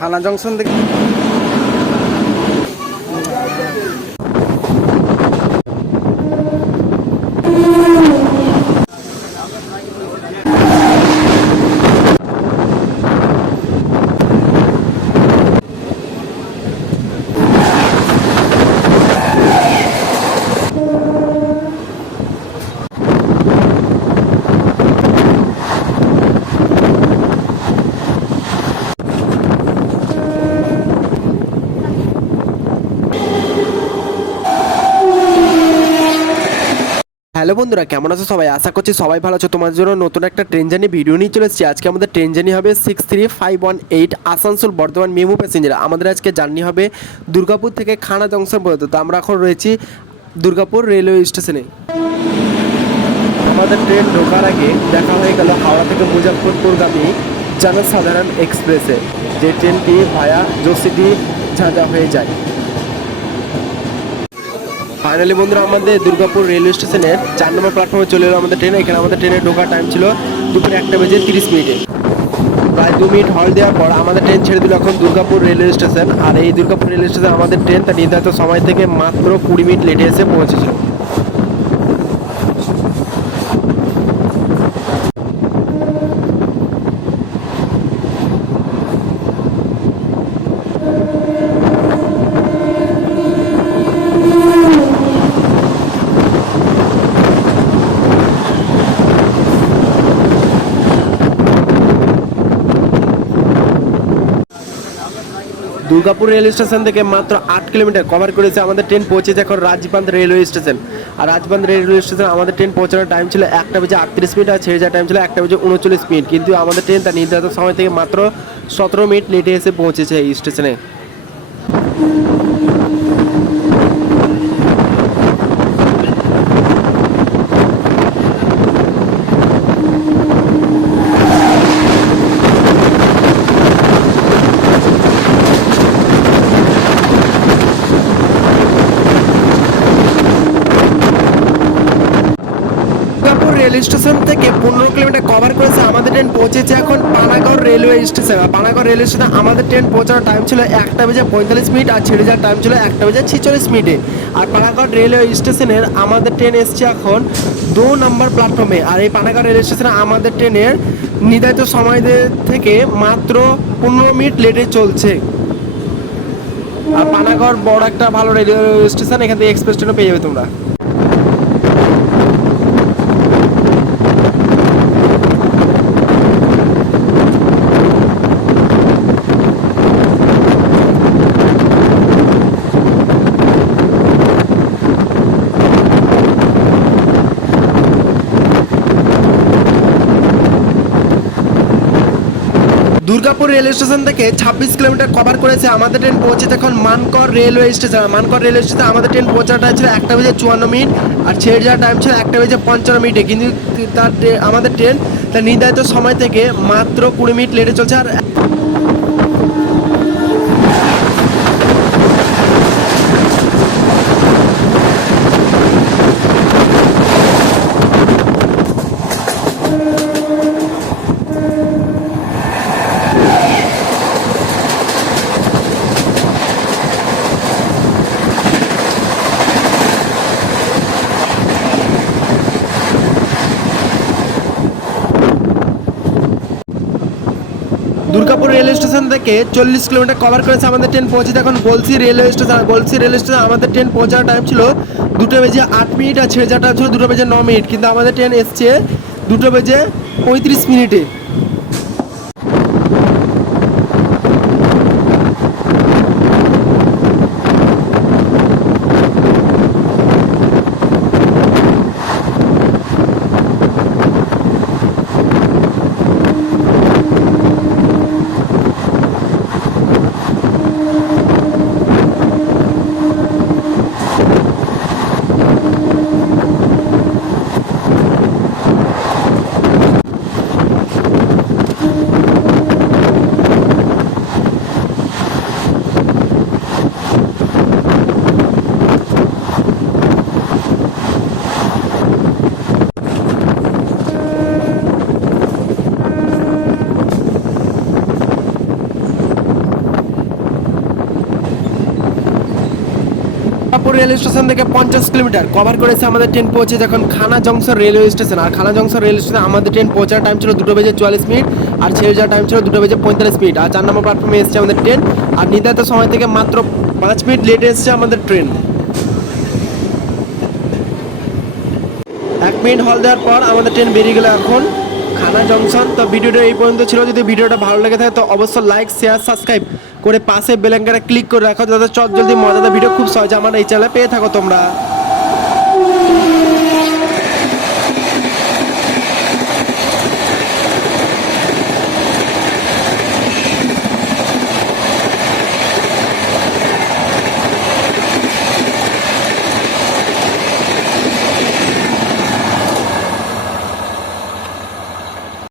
থানা জংশন থেকে হ্যালো বন্ধুরা, কেমন আছো সবাই? আশা করছি সবাই ভালো আছো। তোমার জন্য নতুন একটা ট্রেন জার্নি ভিডিও নিয়ে চলে এসেছি। আজকে আমাদের ট্রেন জার্নি হবে 63518 আসানসোল বর্ধমান মেমু প্যাসেঞ্জার। আমাদের আজকে জার্নি হবে দুর্গাপুর থেকে খানা জংশন পর্যন্ত। তো আমরা এখন রয়েছি দুর্গাপুর রেলওয়ে স্টেশনে। আমাদের ট্রেন ঢোকার আগে দেখা হয়ে গেল হাওড়া থেকে মুজাফফরপুরগামী জনসাধারণ এক্সপ্রেসে, যে ট্রেনটি ভায়া জোসিটি ঝাঁঝা হয়ে যায়। ফাইনালি বন্ধুরা, আমাদের দুর্গাপুর রেলওয়ে স্টেশনের 4 নম্বর প্ল্যাটফর্মে চলে এলো আমাদের ট্রেন। এখানে আমাদের ট্রেনের ঢোকার টাইম ছিল দুপুর 1:30 প্রায় 2 মিনিট হল্ট দেওয়ার পর আমাদের ট্রেন ছেড়ে দিল এখন দুর্গাপুর রেলওয়ে স্টেশন। আর এই দুর্গাপুর রেলওয়ে স্টেশন আমাদের ট্রেন তার নির্ধারিত সময় থেকে মাত্র 20 মিনিট লেটে এসে পৌঁছেছিল। দুর্গাপুর রেল স্টেশন থেকে মাত্র 8 কিলোমিটার কভার করেছে আমাদের ট্রেন। পৌঁছেছে এখন রাজবাঁধ রেলওয়ে স্টেশন। আর রাজবাঁধ রেলওয়ে স্টেশন আমাদের ট্রেন পৌঁছানোর টাইম ছিল 1:38 আর ছেড়ে যাওয়ার টাইম ছিল 1:39। কিন্তু আমাদের ট্রেন তার নির্ধারিত সময় থেকে মাত্র 17 মিনিট লেটে এসে পৌঁছেছে এই স্টেশনে। রেল স্টেশন থেকে 15 কিলোমিটার কভার করেছে আমাদের ট্রেন। পৌঁছেছে এখন পানাগড় রেলওয়ে স্টেশন। আর পানাগড় রেলওয়ে স্টেশনে আমাদের ট্রেন পৌঁছানোর টাইম ছিল 1:45 আর ছেড়ে যাওয়ার টাইম ছিল 1:46। আর পানাগড় রেলওয়ে স্টেশনের আমাদের ট্রেন এসছে এখন 2 নম্বর প্ল্যাটফর্মে। আর এই পানাগড় রেলওয়ে স্টেশনে আমাদের ট্রেনের নির্ধারিত সময় থেকে মাত্র 15 মিনিট লেটে চলছে। আর পানাগড় বড় একটা ভালো রেলওয়ে স্টেশন, এখান থেকে এক্সপ্রেস ট্রেনও পেয়ে যাবে তোমরা। দুর্গাপুর রেলওয়ে স্টেশন থেকে 26 কিলোমিটার কভার করেছে আমাদের ট্রেন। পৌঁছেছে এখন Mankar railway station. Mankar railway স্টেশনে আমাদের ট্রেন পৌঁছানোর টাইম ছিল 1:54 আর ছেড়ে যাওয়ার টাইম ছিল 1:55। কিন্তু আমাদের ট্রেন তার নির্ধারিত সময় থেকে মাত্র 20 মিনিট লেটে চলছে। আর দুর্গাপুর রেলওয়ে স্টেশন থেকে 40 কিলোমিটার কভার করেছে আমাদের ট্রেন। পৌঁছেছে এখন Galsi railway station. Galsi railway station আমাদের ট্রেন পৌঁছার টাইম ছিল 2:08 আর ছেড়ে যাওয়ার টাইম ছিল 2:09। কিন্তু আমাদের ট্রেন এসছে 2:35। দুর্গাপুর রেল স্টেশন থেকে 50 কিলোমিটার কভার করেছে আমাদের ট্রেন পৌঁছেছে এখন খানা জংশন রেলওয়ে স্টেশন। আর খানা জংশন রেল স্টেশনে আমাদের ট্রেন পৌঁছার টাইম ছিল 2:44 আর ছেড়ে যাওয়ার টাইম ছিল 2:45। আর 4 নম্বর প্ল্যাটফর্মে এসেছে আমাদের ট্রেন। আর নির্ধারিত সময় থেকে মাত্র 5 মিনিট লেটে এসেছে আমাদের ট্রেন। 1 মিনিট হল দেওয়ার পর আমাদের ট্রেন বেরিয়ে গেল এখন খানা জংশন। তো ভিডিওটা এই পর্যন্ত ছিল। যদি ভিডিওটা ভালো লেগে থাকে তো অবশ্যই লাইক শেয়ার সাবস্ক্রাইব করে পাশে বেল আইকনে ক্লিক করে রাখো যাতে চট জলদি মজাদার ভিডিও খুব সহজে আমার এই চ্যানেলে পেয়ে থাকো তোমরা।